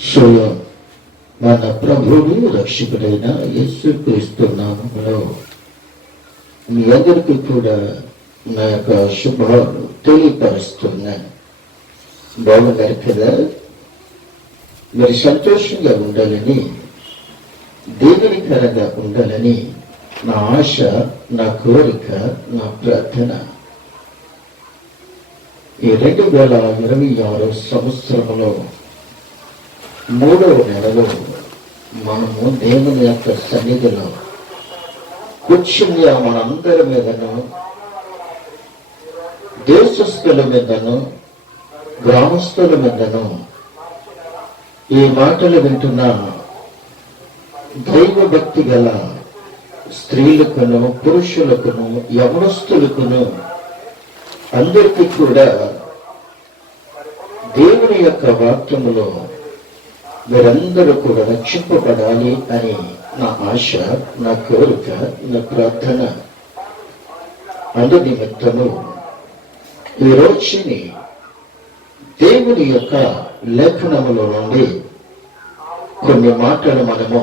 శోయం మన ప్రభువు రక్షకుడైన యేసుక్రీస్తు నామములో మీ అందరికీ కూడా నా యొక్క శుభాలు తెలియపరుస్తున్నాను. బాగున్నారు కదా? మీరు సంతోషంగా ఉండాలని, దీవెనకరంగా ఉండాలని నా ఆశ, నా కోరిక, నా ప్రార్థన. ఈ 2026 సంవత్సరంలో 3వ నెలలో మనము దేవుని యొక్క సన్నిధిలో కూర్చుంగా మనందరి మీదను, దేశస్థుల మీదను, గ్రామస్తుల మీదను ఈ మాటలు వింటున్న దైవభక్తి గల స్త్రీలకును, పురుషులకును, యవనస్తులకును అందరికీ కూడా దేవుని యొక్క వాక్యములో మీరందరూ కూడా రక్షింపబడాలి అని నా ఆశ, నా కోరిక, నా ప్రార్థన. అందు నిమిత్తము ఈ రోజుని దేవుని యొక్క లేఖనములో నుండి కొన్ని మాటలు మనము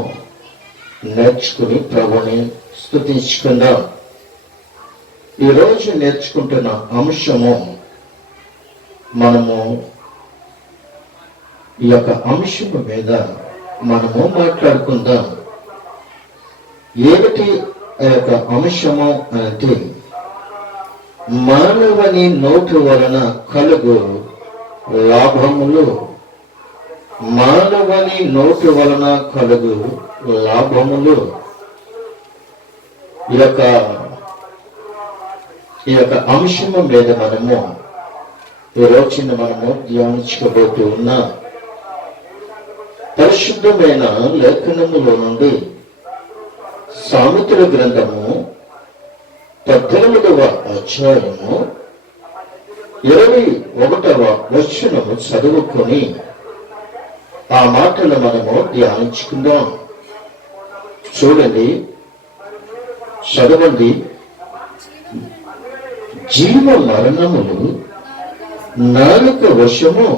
నేర్చుకుని ప్రభుని స్తుతించుకుందాం. ఈరోజు నేర్చుకుంటున్న అంశము, మనము ఈ యొక్క అంశము మీద మనము మాట్లాడుకుందాం. ఏమిటి ఆ యొక్క అంశము అంటే, మానవుని నోటి వలన కలుగు లాభములు. మానవుని నోటి వలన కలుగు లాభములు. ఈ యొక్క అంశము మీద మనము ఈ రోజున మనము ధ్యానించుకోబోతూ ఉన్నాం. పరిశుద్ధమైన లేఖనములో నుండి సామెతల గ్రంథము 18వ అధ్యాయము 21వ వచనము చదువుకొని ఆ మాటలు మనము ధ్యానించుకుందాం. చూడండి, చదవండి. జీవ మరణములు నాలుక వశము,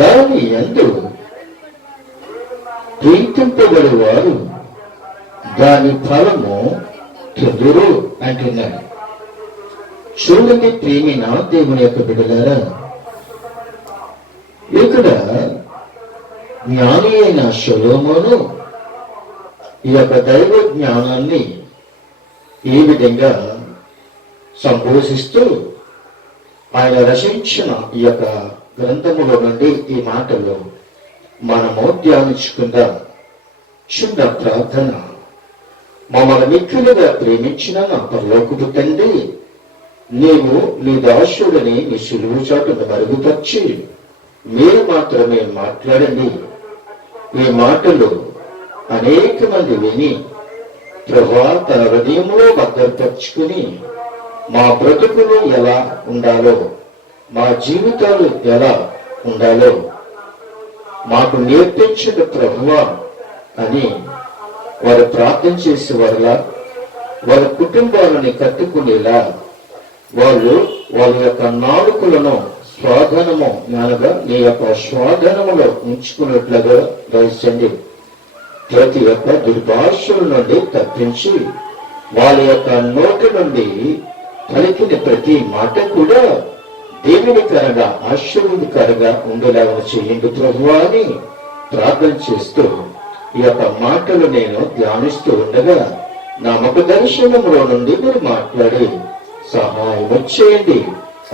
దాని యందు ప్రీతింపబడి వారు దాని ఫలము తిందురు అంటున్నాడు. చూడండి ప్రేమిన దేవుని యొక్క బిడ్డలారా, ఇక్కడ జ్ఞాని అయిన సొలొమోను ఈ యొక్క దైవ జ్ఞానాన్ని ఈ విధంగా సంబోధిస్తూ ఆయన రచించిన ఈ యొక్క గ్రంథములో నుండి ఈ మాటలు మనము ధ్యానించుకుందాం. చిన్న ప్రార్థన. మమ్మల్ని మిక్కులుగా ప్రేమించిన నా పరలోకపు తండ్రి, నీవు నీ దాసుడిని నీ సులువు చాటును మరుగుపరిచి మీరు మాత్రమే మాట్లాడండి. ఈ మాటలు అనేక మంది విని ప్రభువా తన హృదయంలో భద్రపరుచుకుని మా బ్రతుకులు ఎలా ఉండాలో, మా జీవితాలు ఎలా ఉండాలో మాకు నేర్పించిన ప్రభువా అని వారు ప్రార్థన చేసేవారులా, వారి కుటుంబాలని కట్టుకునేలా వాళ్ళు వాళ్ళ యొక్క నాలుకలను స్వాధీనము అనగా నీ యొక్క స్వాధీనములో ఉంచుకున్నట్లుగా దయచండి. ప్రతి ఒక్క దుర్భాషల నుండి తప్పించి వాళ్ళ యొక్క నోటి నుండి పలికిన ప్రతి మాట కూడా దేవునికరంగా, ఆశీర్వాదకరంగా ఉండేలాగా చేయండి ప్రభువా అని ప్రార్థన చేస్తూ ఈ యొక్క మాటలు నేను ధ్యానిస్తూ ఉండగా నా ముఖ దర్శనంలో నుండి మీరు మాట్లాడి సహాయం చేయండి.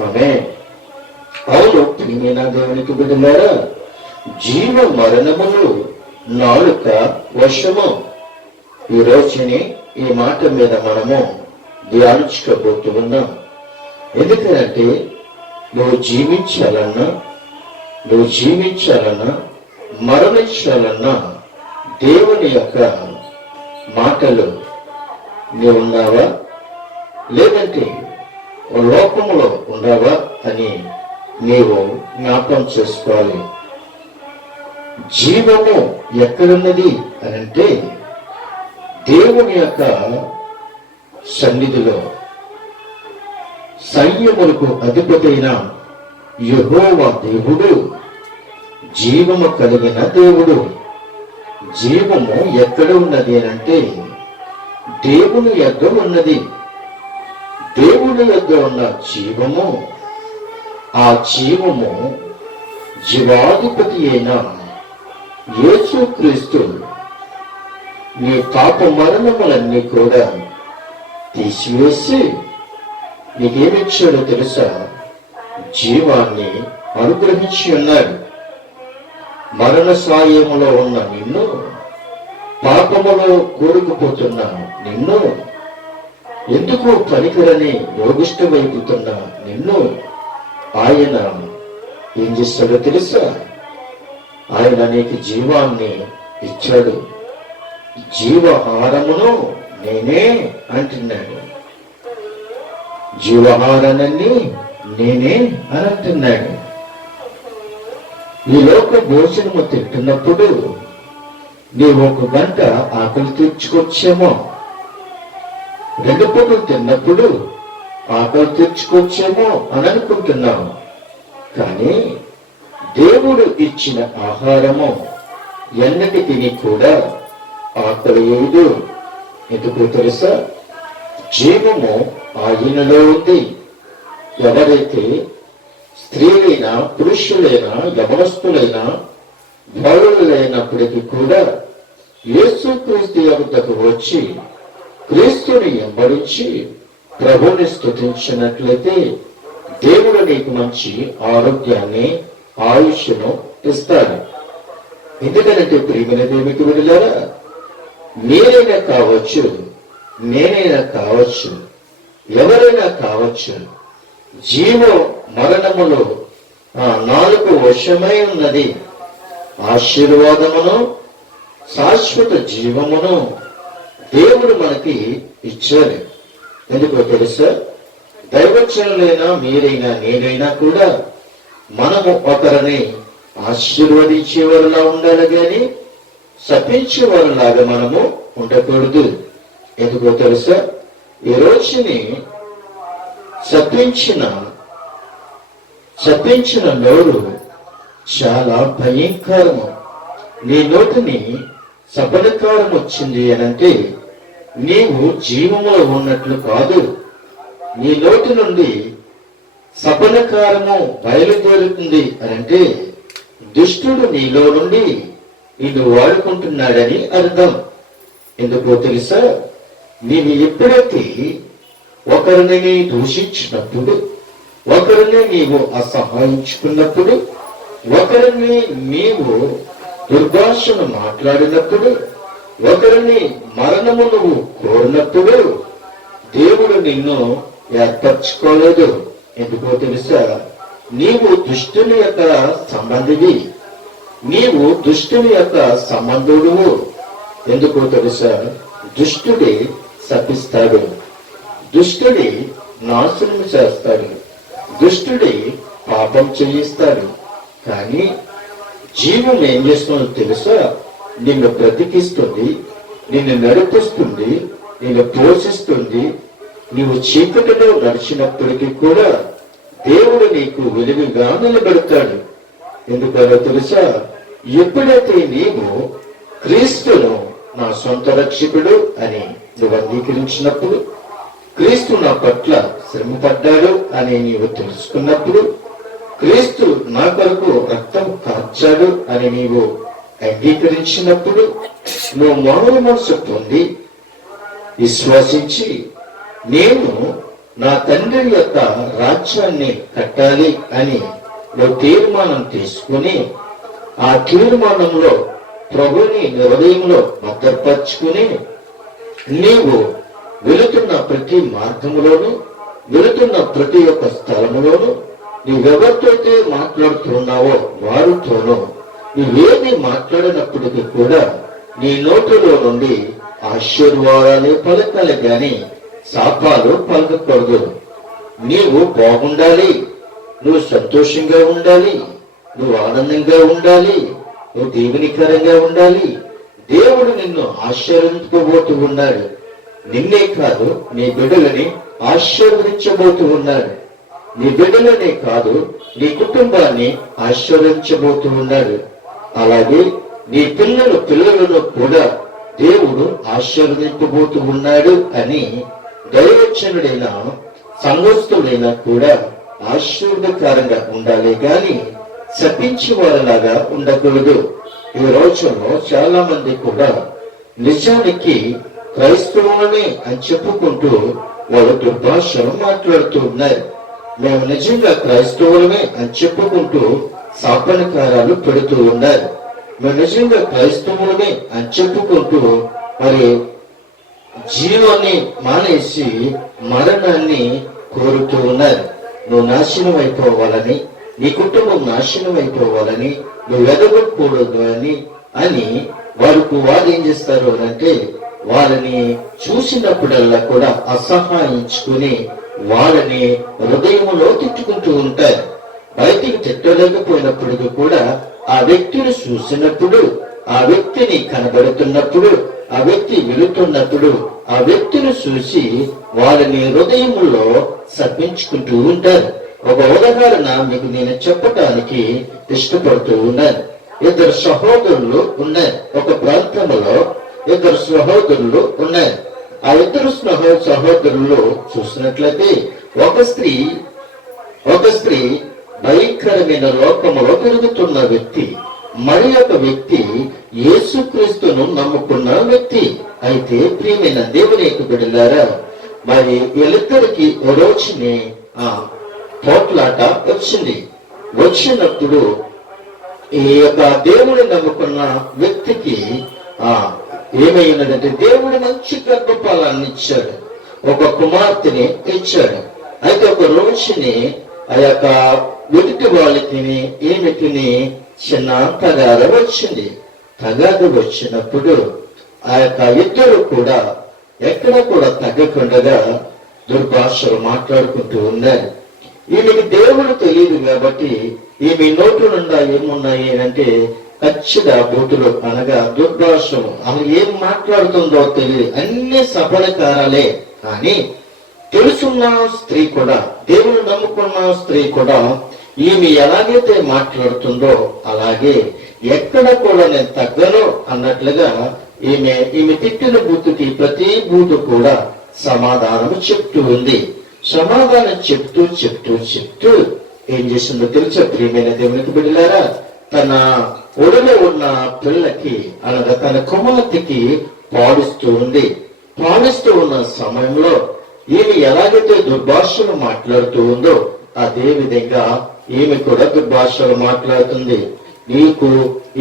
ఆమేన్. అవును ప్రియమైన దేవునికి బిడ్డలారా, జీవ మరణములు నాలుక వశము. ఈ రోజుని ఈ మాట మీద మనము ధ్యానించుకోబోతూ ఉన్నాం. ఎందుకంటే నువ్వు జీవించాలన్నా మరణించాలన్నా దేవుని యొక్క మాటలు నీవు ఉన్నావా, లేదంటే లోకములో ఉన్నావా అని నీవు జ్ఞాపకం చేసుకోవాలి. జీవము ఎక్కడున్నది అని అంటే దేవుని యొక్క సన్నిధిలో సైన్యములకు అధిపతైన యెహోవా దేవుడు జీవము కలిగిన దేవుడు. జీవము ఎక్కడ ఉన్నది అంటే దేవుని యొద్ద ఉన్నది. దేవుని యొద్ద ఉన్న జీవము, ఆ జీవము జీవాధిపతి అయిన యేసుక్రీస్తు నీ పాప మరణములన్నీ కూడా తీసివేసి నీకేమిచ్చాడో తెలుసా? జీవాన్ని అనుగ్రహించి ఉన్నాడు. మరణ సాయములో ఉన్న నిన్ను, పాపములో కూరుకుపోతున్న నిన్ను, ఎందుకు పనికిరని యోగిష్టమైపోతున్న నిన్ను ఆయన ఏం చేస్తాడో తెలుసా? ఆయన నీకు జీవాన్ని ఇచ్చాడు. జీవహారమును నేనే అంటున్నాడు. జీవహారాన్ని నేనే అని అంటున్నాడు. ఈ లోక భోజనము తింటున్నప్పుడు నీవు 1 గంట ఆకలి తీర్చుకొచ్చేమో, 2 పూటలు తిన్నప్పుడు ఆకలి తీర్చుకొచ్చేమో అని అనుకుంటున్నావు. కానీ దేవుడు ఇచ్చిన ఆహారము ఎన్నటికీ కూడా ఆకలి ఏదు. ఎందుకు తెలుసా? జీవము ఆయనలో ఉంది. ఎవరైతే స్త్రీలైనా, పురుషులైనా, యవనస్తులైనా, బాలులైనప్పటికీ కూడా యేసుక్రీస్తు యొద్దకు వచ్చి క్రీస్తుని వెంబడించి ప్రభుని స్తుతించినట్లయితే దేవుడు నీకు మంచి ఆరోగ్యాన్ని, ఆయుష్ను ఇస్తాడు. ఎందుకంటే ప్రియమైన దేవునికి విడుదల మీరైనా కావచ్చు, నేనైనా కావచ్చు, ఎవరైనా కావచ్చు, జీవ మరణములో ఆ 4 వశమై ఉన్నది. ఆశీర్వాదమును, శాశ్వత జీవమును దేవుడు మనకి ఇచ్చాడు. ఎందుకో తెలుసా? దైవజనులైనా మీరైనా నేనైనా కూడా మనము ఒకరిని ఆశీర్వదించేవారులా ఉండాలి కానీ శపించేవారులాగా మనము ఉండకూడదు. ఎందుకో తెలుసా? ఈ రోజుని శపించిన నోరు చాలా భయంకరము. నీ నోటిని సబలకారం వచ్చింది అనంటే నీవు జీవములో ఉన్నట్లు కాదు. నీ నోటి నుండి సబలకారము బయలుదేరుతుంది అనంటే దుష్టుడు నీలో నుండి నిన్ను వాడుకుంటున్నాడని అర్థం. ఎందుకో తెలుసా? నీవు ఎప్పుడైతే ఒకరిని దూషించినప్పుడు, ఒకరిని నీవు అసహాయించుకున్నప్పుడు, ఒకరిని నీవు దుర్భాషను మాట్లాడినప్పుడు, ఒకరిని మరణము నువ్వు కోరినప్పుడు దేవుడు నిన్ను ఏర్పరచుకోలేదు. ఎందుకో తెలుసా? నీవు దుష్టుని యొక్క సంబంధివి, నీవు దుష్టుని యొక్క సంబంధుడువు. ఎందుకో తెలుసా? దుష్టుడి శపిస్తాడు, దుష్టుడి నాశనం చేస్తాడు, దుష్టుడి పాపం చేయిస్తాడు. కానీ జీవం ఏం చేస్తుందో తెలుసా? నిన్ను బ్రతికిస్తుంది, నిన్ను నడిపిస్తుంది, నిన్ను పోషిస్తుంది. నీవు చీకటిలో నడిచినప్పటికీ కూడా దేవుడు నీకు వెలుగుగా నిలబెడతాడు. ఎందుకనో తెలుసా? ఎప్పుడైతే నీవు క్రీస్తును నా సొంత రక్షకుడు అని నువ్వు అంగీకరించినప్పుడు, క్రీస్తు నా పట్ల శ్రమపడ్డాడు అని నీవు తెలుసుకున్నప్పుడు, క్రీస్తు నా కొరకు రక్తం కార్చాడు అని నీవు అంగీకరించినప్పుడు, నువ్వు మానవ మనసు పొంది విశ్వసించి నేను నా తండ్రి యొక్క రాజ్యాన్ని కట్టాలి అని నువ్వు తీర్మానం తీసుకుని, ఆ తీర్మానంలో ప్రభుని హృదయంలో భద్రపరుచుకుని నీవు వెళుతున్న ప్రతి మార్గంలోను, వెళుతున్న ప్రతి ఒక్క స్థలములోను నీవెవరితో మాట్లాడుతున్నావో వారితోనూ నువ్వేది మాట్లాడినప్పటికీ కూడా నీ నోటిలో నుండి ఆశీర్వాదాలే పలకాలి గాని శాపాలు పలకకూడదు. నీవు బాగుండాలి, నువ్వు సంతోషంగా ఉండాలి, నువ్వు ఆనందంగా ఉండాలి, నువ్వు దీవెనికరంగా ఉండాలి. దేవుడు నిన్ను ఆశీర్వదించబోతూ ఉన్నాడు. నిన్నే కాదు నీ బిడ్డలని ఆశీర్వదించబోతూ ఉన్నాడు. నీ బిడ్డలనే కాదు నీ కుటుంబాన్ని ఆశీర్వదించబోతూ ఉన్నాడు. అలాగే నీ పిల్లలను కూడా దేవుడు ఆశీర్వదింపబోతూ ఉన్నాడు అని దైవజనుడైన సంఘస్థుడైనా కూడా ఆశీర్వదకరంగా ఉండాలి గాని శపించే వారిలాగా ఉండకూడదు. ఈ రోజుల్లో చాలా మంది కూడా నిజానికి క్రైస్తవులనే అని చెప్పుకుంటూ వాళ్ళు దుర్భాషను మాట్లాడుతూ ఉన్నారు. మేము నిజంగా క్రైస్తవులమే అని చెప్పుకుంటూ శాపనకారాలు పెడుతూ ఉన్నారు. మేము నిజంగా క్రైస్తవులమే అని చెప్పుకుంటూ మరి జీవాన్ని మానేసి మరణాన్ని కోరుతూ ఉన్నారు. నువ్వు నాశనం అయిపోవాలని, నీ కుటుంబం నాశనం అయిపోవాలని, నువ్వు ఎదగకూడదు అని వారు ఏం చేస్తారు అంటే వారిని చూసినప్పుడల్లా కూడా అసహాయించుకుని వారిని హృదయంలో తిట్టుకుంటూ ఉంటారు. బయటికి తిట్టలేకపోయినప్పటికీ కూడా ఆ వ్యక్తిని చూసినప్పుడు, ఆ వ్యక్తిని కనబడుతున్నప్పుడు, ఆ వ్యక్తి వెళుతున్నప్పుడు ఆ వ్యక్తిని చూసి వారిని హృదయంలో శపించుకుంటూ ఉంటారు. ఒక ఉదాహరణ మీకు నేను చెప్పటానికి ఇష్టపడుతూ ఉన్నాను. ఇద్దరు సహోదరులు ఉన్నారు. ఒక ప్రాంతంలో ఇద్దరు సహోదరులు ఉన్నారు. ఆ ఇద్దరు సహోదరులు చూసినట్లయితే ఒక స్త్రీ భయంకరమైన లోకములో పెరుగుతున్న వ్యక్తి, మరి ఒక వ్యక్తి యేసుక్రీస్తును నమ్ముకున్న వ్యక్తి. అయితే ప్రియమైన దేవుని బిడ్డలారా, మరి వీళ్ళిద్దరికి రోజుని పోట్లాట వచ్చినప్పుడు ఈ యొక్క దేవుని నమ్ముకున్న వ్యక్తికి ఏమైనదంటే దేవుడు మంచి గర్భఫలాన్ని ఇచ్చాడు, ఒక కుమార్తెని ఇచ్చాడు. అయితే ఒక రోజుని ఆ యొక్క ఎదుటి వాళ్ళకి ఈమెకి చిన్న తగాద వచ్చింది. తగాద వచ్చినప్పుడు ఆ యొక్క ఇద్దరు కూడా ఎక్కడ కూడా తగ్గకుండా దుర్భాషలు మాట్లాడుకుంటూ ఉన్నారు. ఈమెకి దేవుడు తెలియదు కాబట్టి ఈమె నోటు నుండా ఏమున్నాయి అంటే ఖచ్చితంగా బూతులు అనగా దుర్భాషలు, ఆమె ఏం మాట్లాడుతుందో తెలియదు, అన్ని సఫలకారాలే. కానీ తెలుసున్న స్త్రీ కూడా, దేవుని నమ్ముకున్న స్త్రీ కూడా ఈమె ఎలాగైతే మాట్లాడుతుందో అలాగే ఎక్కడ కూడా నేను తగ్గను అన్నట్లుగా ఈమె తిట్టిన బూతుకి ప్రతి బూతు కూడా సమాధానం చెప్తూ ఉంది. సమాధానం చెప్తూ ఏం చేసిందో తెలుసా ప్రియమైన దేవునికి బిడ్డలారా? తన ఒడిలో ఉన్న పిల్లకి అనగా తన కుమార్తెకి పాడిస్తూ ఉంది. పాడిస్తూ ఉన్న సమయంలో ఈమె ఎలాగైతే దుర్భాషలు మాట్లాడుతూ ఉందో అదే విధంగా ఈమె కూడా దుర్భాషలు మాట్లాడుతుంది. నీకు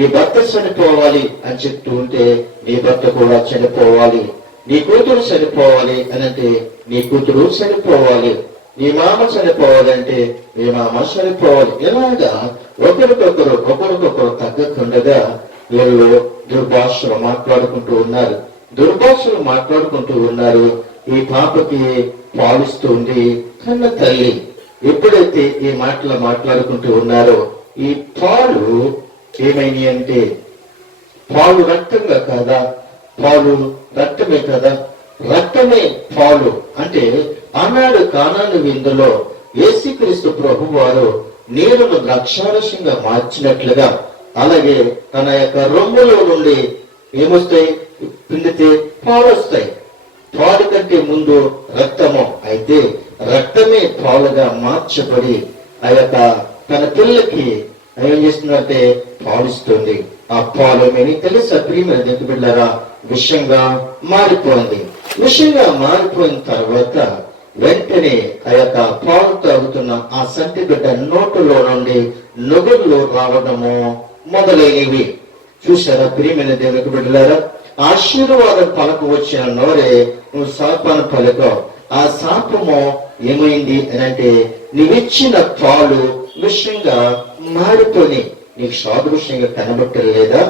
ఈ భర్త చనిపోవాలి అని చెప్తూ ఉంటే నీ భర్త కూడా చనిపోవాలి, నీ కూతురు చనిపోవాలి అని అంటే నీ కూతురు చనిపోవాలి, నీ మామ చనిపోవాలంటే నీ మామ చనిపోవాలి. ఇలాగా ఒకరికొకరు తగ్గకుండా వీళ్ళు దుర్భాషలు మాట్లాడుకుంటూ ఉన్నారు. ఈ పాపకి పాలిస్తూ ఉంది కన్న తల్లి. ఎప్పుడైతే ఈ మాటలు మాట్లాడుకుంటూ ఉన్నారో ఈ పాలు ఏమైంది అంటే పాలు రక్తంగా కాదా? పాలు రక్తమే కదా? రక్తమే పాలు అంటే ఆనాడు కానాను విందులో యేసుక్రీస్తు ప్రభు వారు నీరును ద్రాక్షారసంగా మార్చినట్లుగా అలాగే తన యొక్క రొమ్ములో నుండి ఏమొస్తాయి? పిండితే పాలు వస్తాయి. పాలు కంటే ముందు రక్తము, అయితే రక్తమే పాలుగా మార్చబడి ఆ యొక్క తన పిల్లకి ఏం చేస్తుందంటే పాలిస్తుంది. ఆ పాలు ఏమని తెలుసా ప్రియమైన దేవుని బిడ్డలారా? విషంగా మారిపోయింది. విషంగా మారిపోయిన తర్వాత వెంటనే ఆ యొక్క పాలు తాగుతున్న ఆ సంటి బిడ్డ నోటులో నుండి నుగుళ్ళు రావడము మొదలైనవి. చూసారా ప్రియమైన దేవునికి బిడ్డలారా? ఆశీర్వాదం పలక వచ్చిన నోరే నువ్వు శాపాన్ని పలకవు. ఆ శాపము ఏమైంది అని అంటే నువ్విచ్చిన పాలు విషయంగా మారిపోయి నీకు సాదృశ్యంగా కనబట్టలేదా?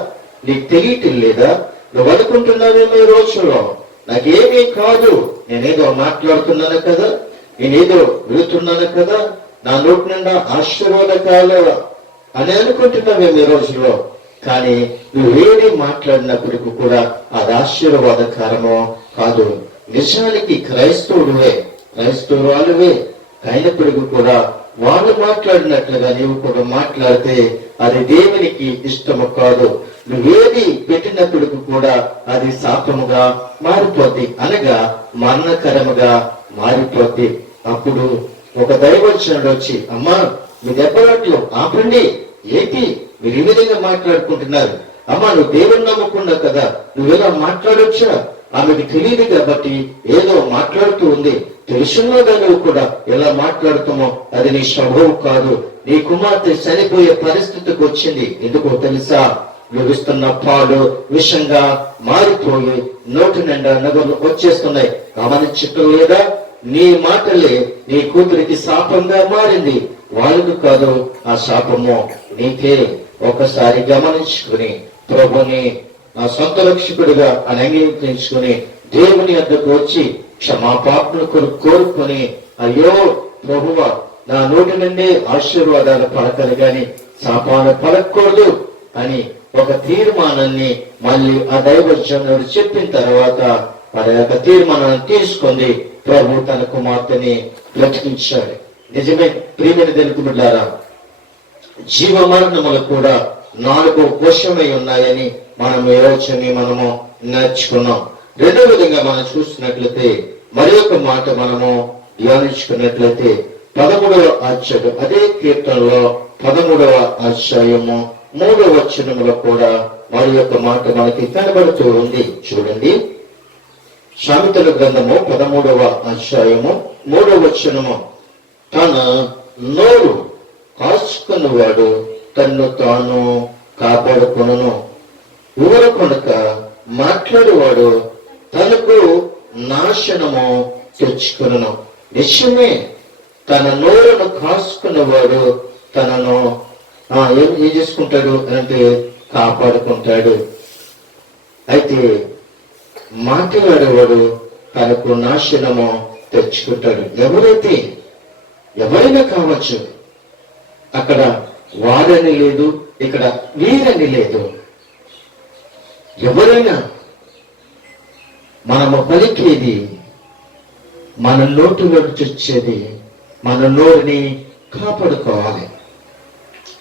నీకు తెలియటం లేదా? నువ్వు అనుకుంటున్నావేమో ఈ రోజుల్లో నాకేమీ కాదు, నేనేదో మాట్లాడుతున్నాను కదా, నేనేదో వెళుతున్నాను కదా, నా నోటి నిండా ఆశీర్వాదకాలు అని అనుకుంటున్నావేమో ఈ రోజుల్లో. కానీ నువ్వేది మాట్లాడినప్పటికీ కూడా అది ఆశీర్వాదకరమో కాదు. నిజానికి క్రైస్తవురాలువే అయినప్పటికీ కూడా వాళ్ళు మాట్లాడినట్లుగా నీవు కూడా మాట్లాడితే అది దేవునికి ఇష్టము కాదు. నువ్వేది పెట్టినప్పుడు కూడా అది శాపముగా మారిపోద్ది, అనగా మరణకరముగా మారిపోద్ది. అప్పుడు ఒక దైవజనుడు వచ్చి, అమ్మా మీ దెబ్బలాట్లు ఆపండి, ఏంటి మీరు ఈ విధంగా మాట్లాడుకుంటున్నారు? అమ్మా నువ్వు దేవుని నమ్మకుండా కదా, నువ్వెలా మాట్లాడొచ్చా? ఆమెకు తెలియదు కాబట్టి ఏదో మాట్లాడుతూ ఉంది. తెలుసున్నదా నువ్వు కూడా ఎలా మాట్లాడుతామో అది నీ స్వభావం కాదు. నీ కుమార్తె చనిపోయే పరిస్థితికి వచ్చింది. ఎందుకో తెలుసా? నువ్వు ఇస్తున్న పాలు విషంగా మారిపోయి నోటి నిండా నగలు వచ్చేస్తున్నాయి. గమనించటం లేదా? నీ మాటలే నీ కూతురికి శాపంగా మారింది. వాళ్ళకు కాదు ఆ శాపము, నీకే. ఒకసారి గమనించుకుని ప్రభుని నా సొంత రక్షకుడిగా అని అంగీకరించుకుని దేవుని వద్దకు వచ్చి క్షమాపాపను కోరుకొని, అయ్యో ప్రభువా, నా నోటి నుండి ఆశీర్వాదాలు పలకాలి గాని శాపాలు పలకూడదు అని ఒక తీర్మానాన్ని మళ్ళీ ఆ దైవజనుడు చెప్పిన తర్వాత మరి యొక్క తీర్మానాన్ని తీసుకుంది. ప్రభు తన కుమార్తెని బ్రతికించాడు. నిజమే ప్రియమైన తెలుగులారా, జీవ మరణములు కూడా 4 కోశమై ఉన్నాయని మనం ఈ రోజుని మనము నేర్చుకున్నాం. రెండో విధంగా మనం చూసినట్లయితే మరి ఒక మాట మనము ధ్యానించుకున్నట్లయితే 13వ అధ్యాయం, అదే కీర్తనలో 13వ అధ్యాయము 3వ వచనములో కూడా మరి ఒక మాట మనకి కనబడుతూ ఉంది. చూడండి, సామెతల గ్రంథము 13వ అధ్యాయము 3వ వచనము, తన నోరు కాచుకున్నవాడు తన్ను తాను కాపాడుకొనును, ఊరకొనక మాట్లాడేవాడు తనకు నాశనము తెచ్చుకొనును. నిజమే, తన నోరును కాసుకున్నవాడు తనను ఏం చేసుకుంటాడు అంటే కాపాడుకుంటాడు. అయితే మాట్లాడేవాడు తనకు నాశనము తెచ్చుకుంటాడు. ఎవరైనా కావచ్చు, అక్కడ వాడని లేదు, ఇక్కడ వీరని లేదు. ఎవరైనా మనము పలికేది, మన నోటిలో వచ్చేది, మన నోరుని కాపాడుకోవాలి.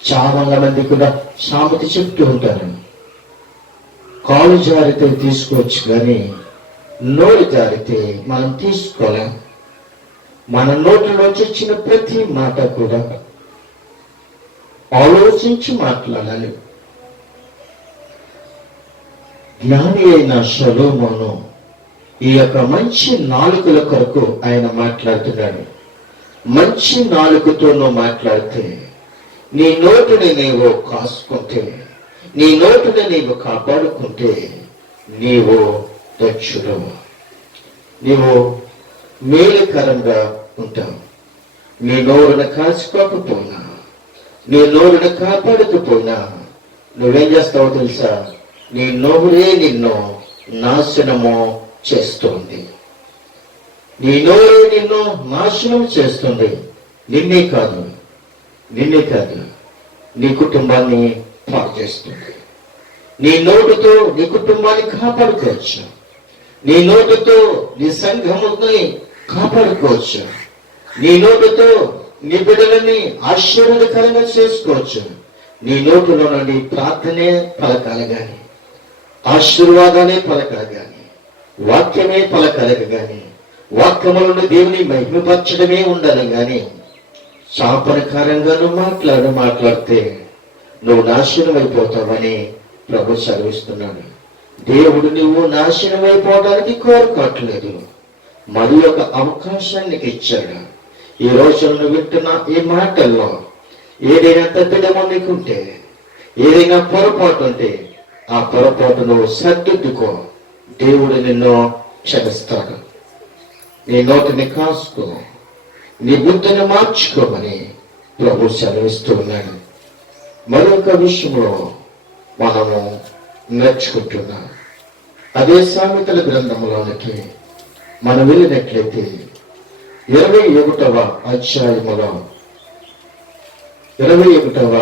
చాలా మంది కూడా సామెత చెప్తూ ఉంటారు, కాలు జారితే తీసుకోవచ్చు కానీ నోరు జారితే మనం తీసుకోలేం. మన నోటిలోంచి వచ్చిన ప్రతి మాట కూడా ఆలోచించి మాట్లాడాలి. జ్ఞాని అయిన సొలొమోను ఈ యొక్క మంచి నాలుకల కొరకు ఆయన మాట్లాడుతున్నాడు. మంచి నాలుకతో నువ్వు మాట్లాడితే, నీ నోటిని నీవు కాసుకుంటే, నీ నోటిని నీవు కాపాడుకుంటే నీవు దక్షుడవు, నీవు మేలుకరంగా ఉంటావు. నీ నోరును కాచుకోకపోయినా, నీ నోరును కాపాడకపోయినా నువ్వేం చేస్తావో తెలుసా? నీ నోరే నిన్ను నాశనము చేస్తుంది. నీ నోరే నిన్ను నాశనం చేస్తుంది. నిన్నే కాదు నీ కుటుంబాన్ని పాడు చేస్తుంది. నీ నోటితో నీ కుటుంబాన్ని కాపాడుకోవచ్చు. నీ నోటితో నీ సంఘముని కాపాడుకోవచ్చు. నీ నోటితో నీ బిడ్డలని ఆశీర్వాదకరంగా చేసుకోవచ్చు. నీ నోటిలో నుండి ప్రార్థనే పలకాలి గాని, ఆశీర్వాదాలే పలకాలి గాని, వాక్యమే పలకాలి గాని, వాక్యములను దేవుని మహిమపరచడమే ఉండాలి గాని, శాపనకారంగా నువ్వు మాట్లాడితే నువ్వు నాశనం అయిపోతావని ప్రభు సెలవిస్తున్నాడు. దేవుడు నువ్వు నాశనం అయిపోవడానికి కోరుకోవట్లేదు, మరి ఒక అవకాశాన్ని ఇచ్చాడు. ఈ రోజు నువ్వు వింటున్న ఈ మాటల్లో ఏదైనా తప్పిదమో నీకుంటే, ఏదైనా పొరపాటు ఉంటే ఆ పొరపాటు నువ్వు సర్దిద్దుకో. దేవుడు నిన్ను క్షమిస్తాడు. నీ నోటిని కాసుకో, నీ బుద్ధిని మార్చుకోమని ప్రభు సెలవిస్తూ ఉన్నాడు. మరొక విషయంలో మనము నేర్చుకుంటున్నాం. అదే సామెతల గ్రంథంలోనికి మనం వెళ్ళినట్లయితే 21వ అధ్యాయములో 23వ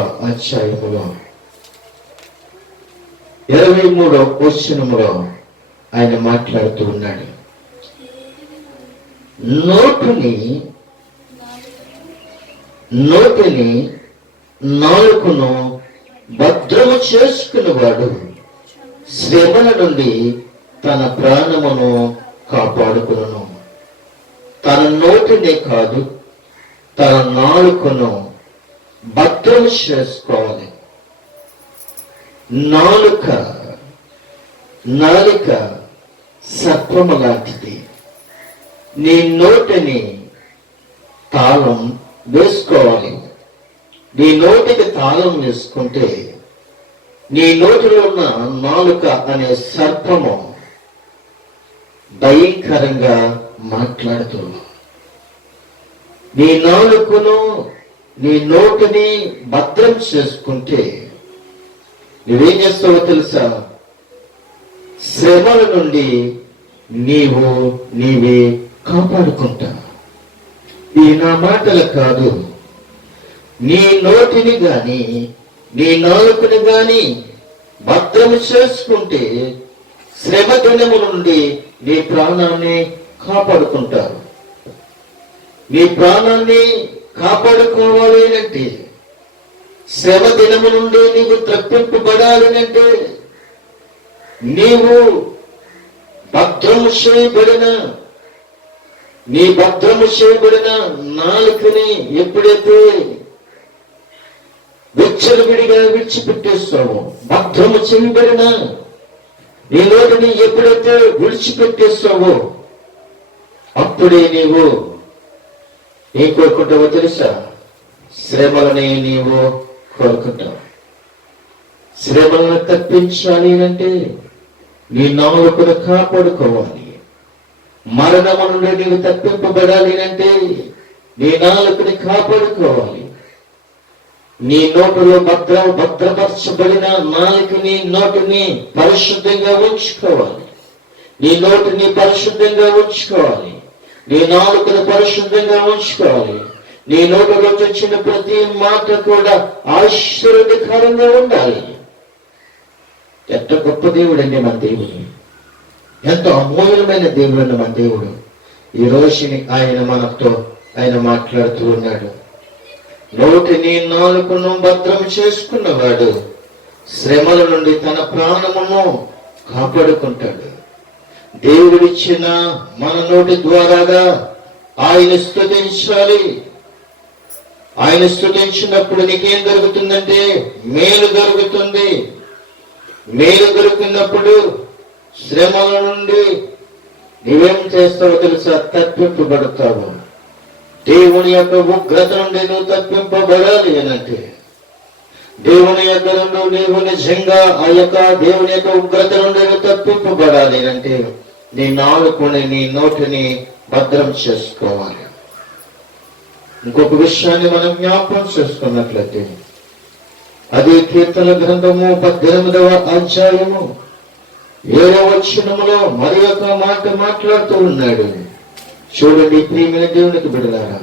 వచనములో ఆయన మాట్లాడుతూ ఉన్నాడు. నోటిని నాలుకను భద్రము చేసుకునేవాడు శ్రమల నుండి తన ప్రాణమును కాపాడుకును. తన నోటినే కాదు, తన నాలుకను భద్రం చేసుకోవాలి. నాలుక సర్పము లాంటిది. నీ నోటిని తాళం వేసుకోవాలి. నీ నోటికి తాళం వేసుకుంటే నీ నోటిలో ఉన్న నాలుక అనే సర్పము భయంకరంగా మాట్లాడుతుంది. నీ నాలుకను, నీ నోటిని భద్రం చేసుకుంటే నువ్వేం చేస్తావో తెలుసా? శ్రమల నుండి నీవే కాపాడుకుంటావు. ఈ నా మాటలు కాదు, నీ నోటిని గాని నీ నాలుకని గాని భద్రం చేసుకుంటే శ్రమ దినము నుండి నీ ప్రాణాన్ని కాపాడుకుంటారు. నీ ప్రాణాన్ని కాపాడుకోవాలి అంటే, శ్రమ దినము నుండి నీవు తప్పింపబడాలి అంటే, నీవు భద్రము చేయబడిన నాలుకని ఎప్పుడైతే విచ్చలవిడిగా విడిచిపెట్టేస్తావో, భద్రము చేయబడిన నీ నోటిని ఎప్పుడైతే విడిచిపెట్టేస్తావో, అప్పుడే నీవు ఏం కోరుకుంటావో తెలుసా? శ్రమలని నీవు కోరుకుంటావు. శ్రమలను తప్పించాలి అంటే నీ నాలుకను కాపాడుకోవాలి. మరణము నుండి నీవు తప్పింపబడాలి అంటే నీ నాలుకని కాపాడుకోవాలి. నీ నోటిలో భద్రపరచబడిన నాలుకని, నోటిని పరిశుద్ధంగా ఉంచుకోవాలి. నీ నోటిని పరిశుద్ధంగా ఉంచుకోవాలి. నీ నాలుకను పరిశుద్ధంగా ఉంచుకోవాలి. నీ నోటిలో వచ్చిన ప్రతి మాట కూడా ఆశీర్వాదకరంగా ఉండాలి. ఎంత గొప్ప దేవుడండి మన దేవుడు! ఎంతో అమూల్యమైన దేవుడు మన దేవుడు. ఈ రోజుని ఆయన మాట్లాడుతూ ఉన్నాడు. నోటిని నాలుకను భద్రం చేసుకున్నవాడు శ్రమల నుండి తన ప్రాణమును కాపాడుకుంటాడు. దేవుడిచ్చిన మన నోటి ద్వారాగా ఆయన స్తుతించాలి. ఆయన స్తుతించినప్పుడు నీకేం జరుగుతుందంటే మేలు జరుగుతుంది. మేలు దొరికినప్పుడు శ్రమల నుండి నీవేం చేస్తావో తెలుసా? తప్పింపబడతావు. దేవుని యొక్క ఉగ్రత నుండి నువ్వు తప్పింపబడాలి అనంటే, దేవుని యొక్క నీవు నిజంగా ఆ యొక్క దేవుని యొక్క ఉగ్రత నుండి నువ్వు తప్పింపబడాలి అంటే నీ నాలుకని, నీ నోటిని భద్రం చేసుకోవాలి. ఇంకొక విషయాన్ని మనం జ్ఞాపకం చేసుకున్నట్లయితే, అది కీర్తన గ్రంథము 18వ అధ్యాయము 7వ వచనములో మరి ఒక మాట మాట్లాడుతూ ఉన్నాడు. చూడండి ప్రియమైన దేవునికి బిడ్డలారా,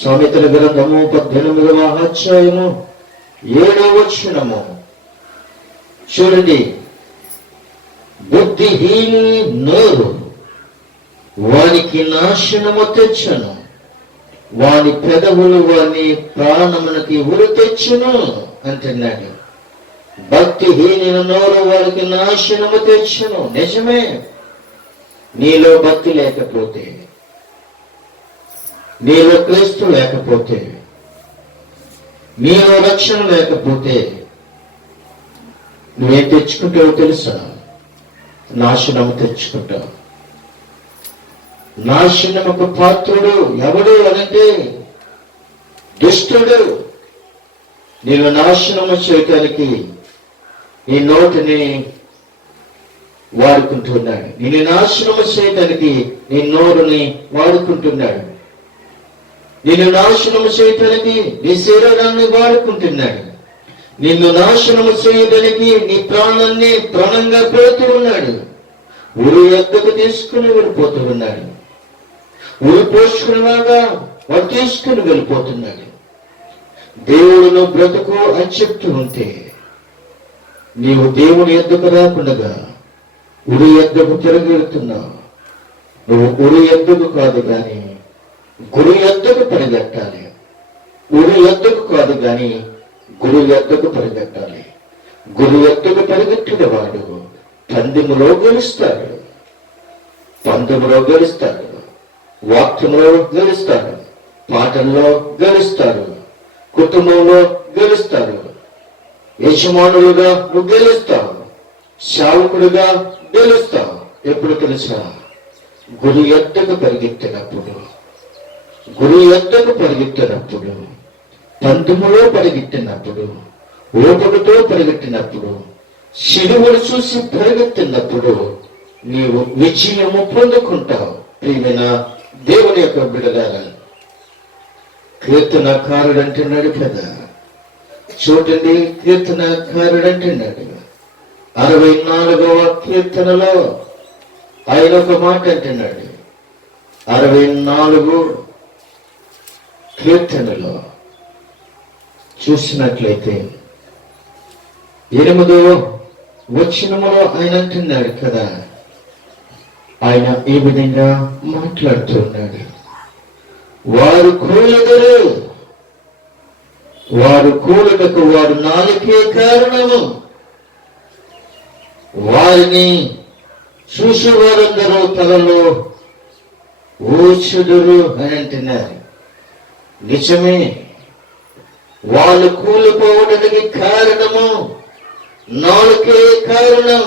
సామెతల గ్రంథము 18వ అధ్యాయము 7వ వచనము చూడండి. బుద్ధిహీని నోరు వానికి నాశనము తెచ్చను, వాని పెదవులు వాని ప్రాణమునకి ఉరి తెచ్చును అంటున్నాడు. భక్తిహీన నోరు వారికి నాశనము తెచ్చును. నిజమే. నీలో భక్తి లేకపోతే, నీలో క్రీస్తు లేకపోతే, నీలో రక్షణ లేకపోతే నువ్వేం తెచ్చుకుంటావో తెలుసా? నాశనము తెచ్చుకుంటావు. నాశనముకు పాత్రుడు ఎవడు అనంటే దుష్టుడు. నేను నాశనము చేయటానికి నీ నోటిని వాడుకుంటున్నాడు. నేను నాశనము చేయటానికి నీ నోరుని వాడుకుంటున్నాడు. నిన్ను నాశనము చేయటానికి నీ శరీరాన్ని వాడుకుంటున్నాడు. నిన్ను నాశనము చేయడానికి నీ ప్రాణాన్ని ప్రాణంగా పెడుతూ ఉన్నాడు. ఉరి ఎద్దకు తీసుకుని వెళ్ళిపోతూ ఉన్నాడు. ఉరి పోసుకునేలాగా వాడు తీసుకుని వెళ్ళిపోతున్నాడు. దేవుడును బ్రతుకు అని చెప్తూ ఉంటే నీవు దేవుని ఎద్దకు రాకుండా ఉరి ఎద్దకు తిరిగి వెళ్తున్నావు. నువ్వు ఉరి ఎద్దకు కాదు కానీ గురి ఎద్దకు పరిగెట్టాలి. గురు ఎద్దుకు కాదు కానీ గురువు ఎద్దుకు పరిగెట్టాలి. గురువు ఎద్దుకు పరిగెట్టిన వాడు పందెములో గెలుస్తాడు, పందెములో గెలుస్తాడు, వాక్యంలో గెలుస్తాడు, పాఠంలో గెలుస్తాడు, కుటుంబంలో గెలుస్తాడు, యజమానులుగా నువ్వు గెలుస్తావు, సేవకుడుగా గెలుస్తావు. ఎప్పుడు తెలుసా? గురు ఎద్దకు పరిగెత్తినప్పుడు, గురు ఎద్దకు పరిగెత్తినప్పుడు, పందెములో పరిగెత్తినప్పుడు, ఓపికతో పరిగెత్తినప్పుడు, శిలువను చూసి పరిగెత్తినప్పుడు నీవు విజయము పొందుకుంటావు. ప్రియమైన దేవుని యొక్క బిడ్డలారా, కీర్తనకారుడు అంటున్నాడు కదా, చూడండి, కీర్తనకారుడు అంటున్నాడు 64వ కీర్తనలో ఆయన ఒక మాట అంటున్నాడు. 64 కీర్తనలో చూసినట్లయితే 8వ వచనములో ఆయన అంటున్నాడు కదా, ఆయన ఈ విధంగా మాట్లాడుతున్నాడు. వారు కూలెదరు, వారు కూలుటకు వారు నాలుకే కారణము, వారిని చూసి వారందరూ తలలో ఊచుదురు అని అంటున్నారు. నిజమే, వాళ్ళు కూలిపోవడానికి కారణము నాలుకే కారణం.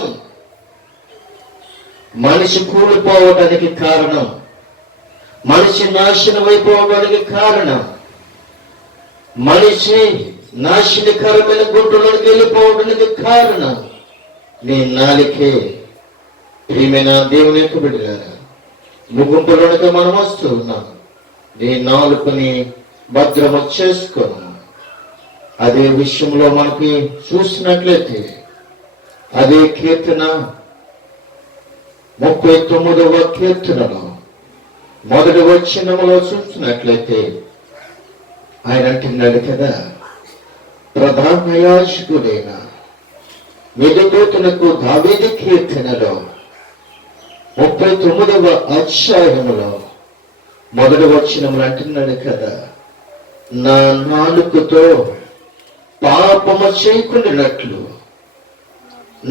మనిషి కూలిపోవడానికి కారణం, మనిషి నాశనం అయిపోవడానికి కారణం, మనిషి నాశనకరమైన గుంటలోకి వెళ్ళిపోవడానికి కారణం నీ నాలికే. ప్రియమైన దేవుని యొక్క బిడ్డలారా, ముగింపులోనికి మనం వస్తూ ఉన్నాం. నీ నాలుకని భద్రము చేసుకోను. అదే విషయంలో మనకి చూసినట్లయితే అదే కీర్తన 39వ కీర్తనలో మొదటి వచనములో చూసినట్లయితే ఆయన అంటున్నాడు కదా, ప్రధాన యాజకుడైన మెదుటూతునకు దావీదు కీర్తనలో 39వ అధ్యాయములో మొదటి వచనములు అంటున్నాడు కదా, నా నాలుకతో పాపము చేయకుండానట్లు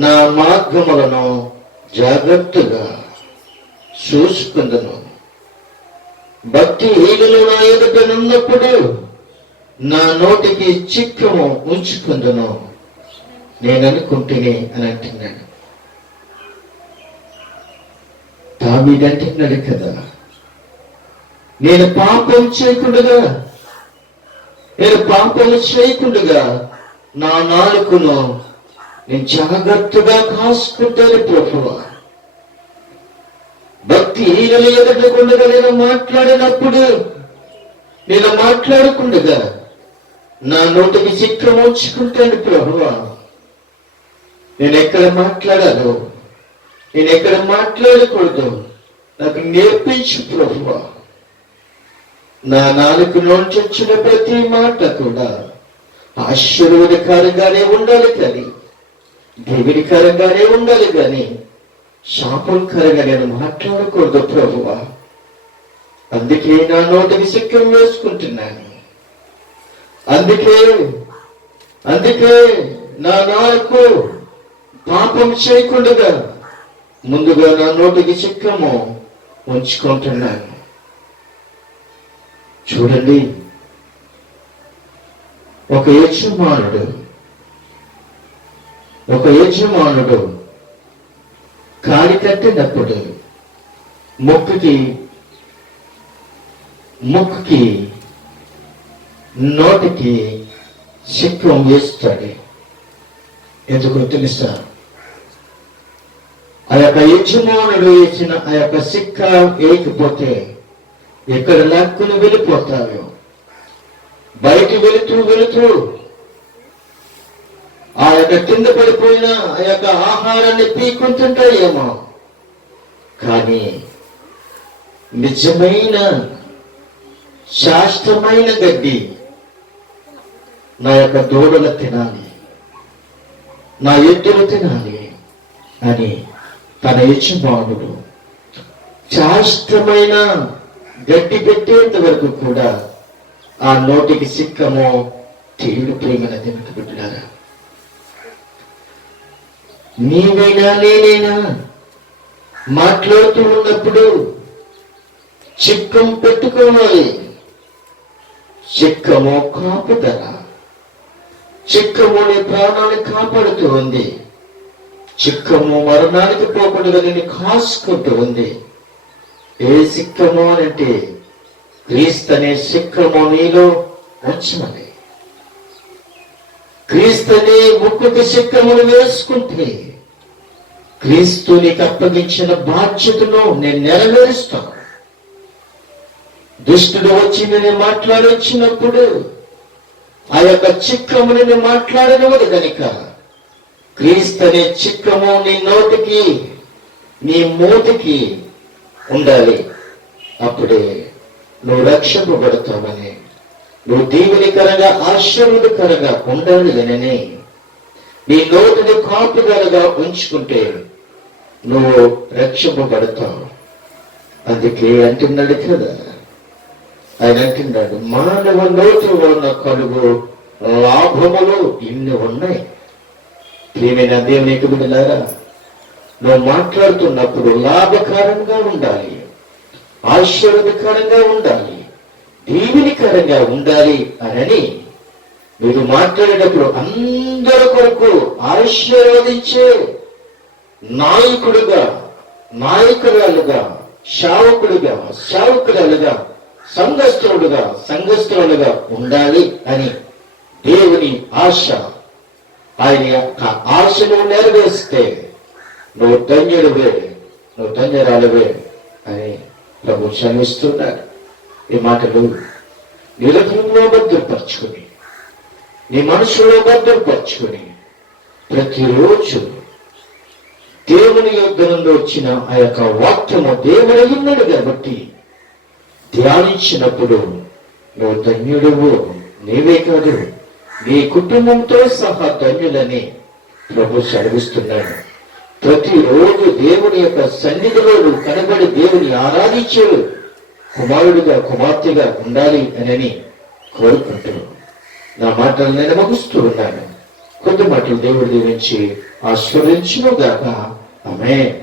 నా మార్గములను జాగ్రత్తగా చూసుకుందును. భక్తి హీనులు నా ఎదుట ఉన్నప్పుడు నా నోటికి చిక్కము ఉంచుకుందును నేను అనుకుంటుని అని అంటున్నాడు. దావీదు అంటున్నాడు కదా, నేను పాపం చేయకుండా, నేను పాపం చేయకుండా నా నాలుకను నేను జాగ్రత్తగా కాసుకుంటాను ప్రభువా. భక్తి హీనుల ఎదుటకుండా నేను మాట్లాడినప్పుడు, నేను మాట్లాడకుండా నా నోటికి చిక్కం ఉంచుకుంటాను ప్రభువా. నేను ఎక్కడ మాట్లాడాలో, నేను ఎక్కడ మాట్లాడకూడదు నాకు నేర్పించు ప్రభువా. నా నాలుక నుంచి వచ్చిన ప్రతి మాట కూడా ఆశీర్వాదకరంగానే ఉండాలి కానీ, దేవునికరంగానే ఉండాలి కానీ శాపంకరంగా నేను మాట్లాడకూడదు ప్రభువా. అందుకే నా నోటికి సిక్కం వేసుకుంటున్నాను. అందుకే నా నాలుగు పాపం చేయకుండా ముందుగా నా నోటికి చిక్కము ఉంచుకుంటున్నాను. చూడండి, ఒక యజమానుడు కాడి కట్టినప్పుడు ముక్కుకి నోటికి చిక్కం వేస్తాడు. ఎందుకో తెలుసా? ఆ యొక్క యజమానుడు వేసిన ఆ యొక్క సిక్క వేయకపోతే ఎక్కడ లాక్కుని వెళ్ళిపోతాయో, బయట వెళుతూ ఆ యొక్క కింద పడిపోయిన ఆ యొక్క ఆహారాన్ని పీక్కుంటుంటాయేమో, కానీ నిజమైన శాస్త్రమైన గడ్డి నా యొక్క దూడలు తినాలి, నా ఎద్దులు తినాలి అని తన యజమానుడు శాస్త్రమైన గడ్డి పెట్టేంత వరకు కూడా ఆ నోటికి సిక్కము తీరు ప్రేమన దేవుని బిడ్డలారా. నీవైనా నేనైనా మాట్లాడుతూ ఉన్నప్పుడు చిక్కం పెట్టుకోవాలి. చిక్కము కాపుదల. చిక్కము నీ ప్రాణాన్ని కాపాడుతూ ఉంది. చిక్కము మరణానికి పోకుండా నిన్ను కాసుకుంటూ ఉంది. ఏ సిక్కము అంటే క్రీస్తు అనే సిక్కము నీలో ఉంచాలి. క్రీస్తు అనే ముక్కుకి సిక్కమును వేసుకుంటే క్రీస్తు నీకు అప్పగించిన బాధ్యతను నేను నెరవేరుస్తాను. దుష్టుడు వచ్చి నేను మాట్లాడొచ్చినప్పుడు ఆ యొక్క చిక్కముని నేను మాట్లాడనివ్వదు కనుక క్రీస్తు అనే చిక్కము నీ నోటికి నీ మూతికి ఉండాలి. అప్పుడే నువ్వు రక్షింపబడతావని, నువ్వు దీవెనికరంగా ఆశీర్వాదకరంగా ఉండాలి అని నీ నోటిని కాపుదలగా ఉంచుకుంటే నువ్వు రక్షింపబడతావు. అందుకే అంటున్నాడు కదా, ఆయన అంటున్నాడు, మానవ నోటి ఉన్న కలుగు లాభములు ఇన్ని ఉన్నాయి. ప్రియమైన దేవునికి బిడ్డలారా, నువ్వు మాట్లాడుతున్నప్పుడు లాభకరంగా ఉండాలి, ఆశీర్వాదకరంగా ఉండాలి, దీవెనికరంగా ఉండాలి అని మీరు మాట్లాడేటప్పుడు అందరి కొరకు ఆశీర్వదించే నాయకుడుగా, నాయకురాలుగా, శావకుడుగా, శావకురాలుగా, సంఘస్థులుగా ఉండాలి అని దేవుని ఆశ. ఆయన యొక్క ఆశను నెరవేరిస్తే నువ్వు ధన్యుడివే, నువ్వు ధన్యరాలువే అని ప్రభు శ్రమిస్తున్నాడు. ఈ మాటలు నీ హృదయంలో భద్రపరచుకుని, నీ మనసులో భద్రపరచుకుని ప్రతిరోజు దేవుని యొద్ద నుండి వచ్చిన ఆ యొక్క వాక్యము దేవుడు ఉన్నాడు కాబట్టి ధ్యానించినప్పుడు నువ్వు ధన్యుడువు. నీవే కాదు, నీ కుటుంబంతో సహా ధన్యులని ప్రభు సెలవిస్తున్నాడు. ప్రతిరోజు దేవుని యొక్క సన్నిధిలో కనబడి దేవుని ఆరాధించే కుమారుడిగా, కుమార్తెగా ఉండాలి అని కోరుకుంటున్నాను. నా మాటలు నేను ముగిస్తూ ఉన్నాను. కొద్ది మాటలు దేవుడు దీవించి ఆశీర్వదించును గాక. ఆమేన్.